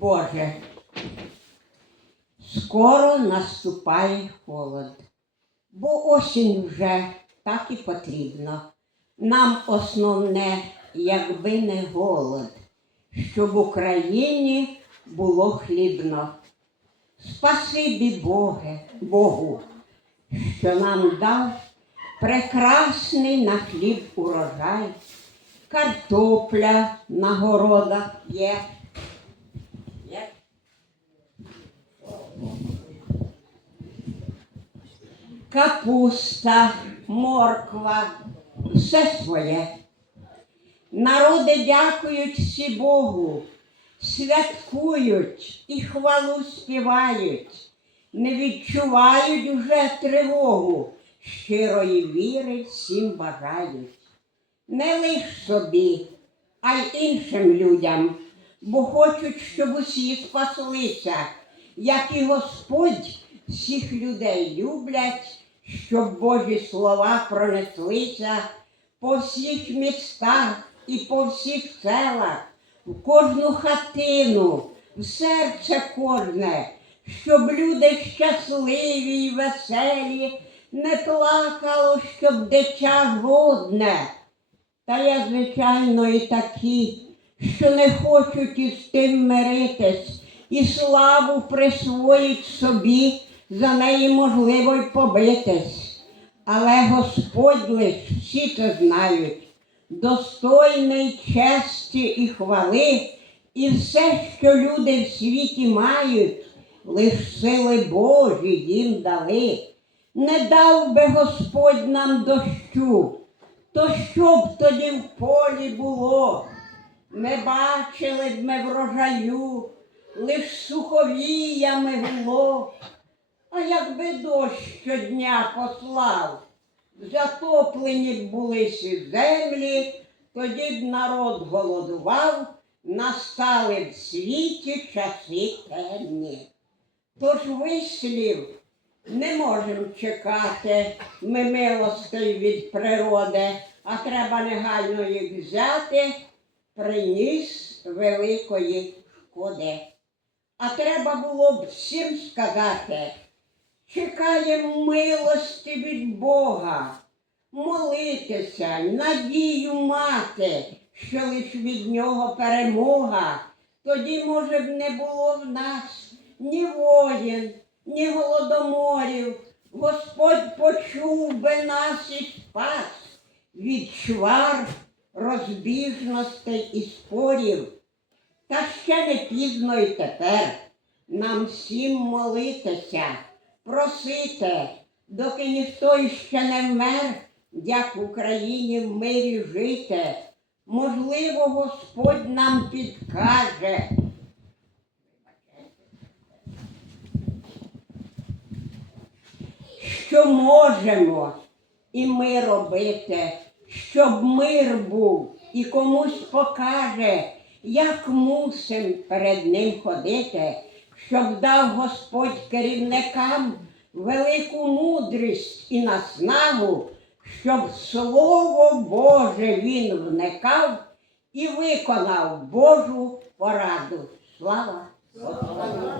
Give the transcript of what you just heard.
Боже, скоро наступає холод, бо осінь вже так і потрібно. Нам основне, якби не голод, щоб Україні було хлібно. Спасибі Боге, Богу, що нам дав прекрасний на хліб урожай, картопля на городах є. Є. Капуста, морква, все своє. Народи дякують всі Богу, святкують і хвалу співають, не відчувають уже тривогу, щирої віри всім бажають. Не лиш собі, а й іншим людям, бо хочуть, щоб усі спаслися, як і Господь всіх людей люблять, щоб Божі слова пронеслися по всіх містах і по всіх селах, в кожну хатину, в серце кожне, щоб люди щасливі й веселі, не плакало, щоб дитя жодне. Та я, звичайно, і такі, що не хочуть із тим миритись, і славу присвоїть собі, за неї можливо й побитись. Але Господь лиш всі це знають, достойний честі і хвали, і все, що люди в світі мають, лиш сили Божі їм дали. Не дав би Господь нам дощу, то що б тоді в полі було? Не бачили б ми врожаю, лиш суховіями гуло. А якби дощ щодня послав, затоплені б були всі землі, тоді б народ голодував, настали в світі часи темні. Тож вислів не можемо чекати ми милостей від природи, а треба негайно їх взяти, приніс великої шкоди. А треба було б всім сказати, чекаємо милості від Бога, молитися, надію мати, що лиш від нього перемога. Тоді, може б, не було в нас ні воїн, ні голодоморів. Господь почув би нас і спас від чвар, розбіжностей і спорів. Та ще не пізно і тепер нам всім молитися, просити, доки ніхто іще не вмер, як в Україні в мирі жити. Можливо, Господь нам підкаже. Що можемо і ми робити, щоб мир був і комусь покаже, як мусим перед ним ходити, щоб дав Господь керівникам велику мудрість і наснагу, щоб Слово Боже він вникав і виконав Божу пораду. Слава Господу!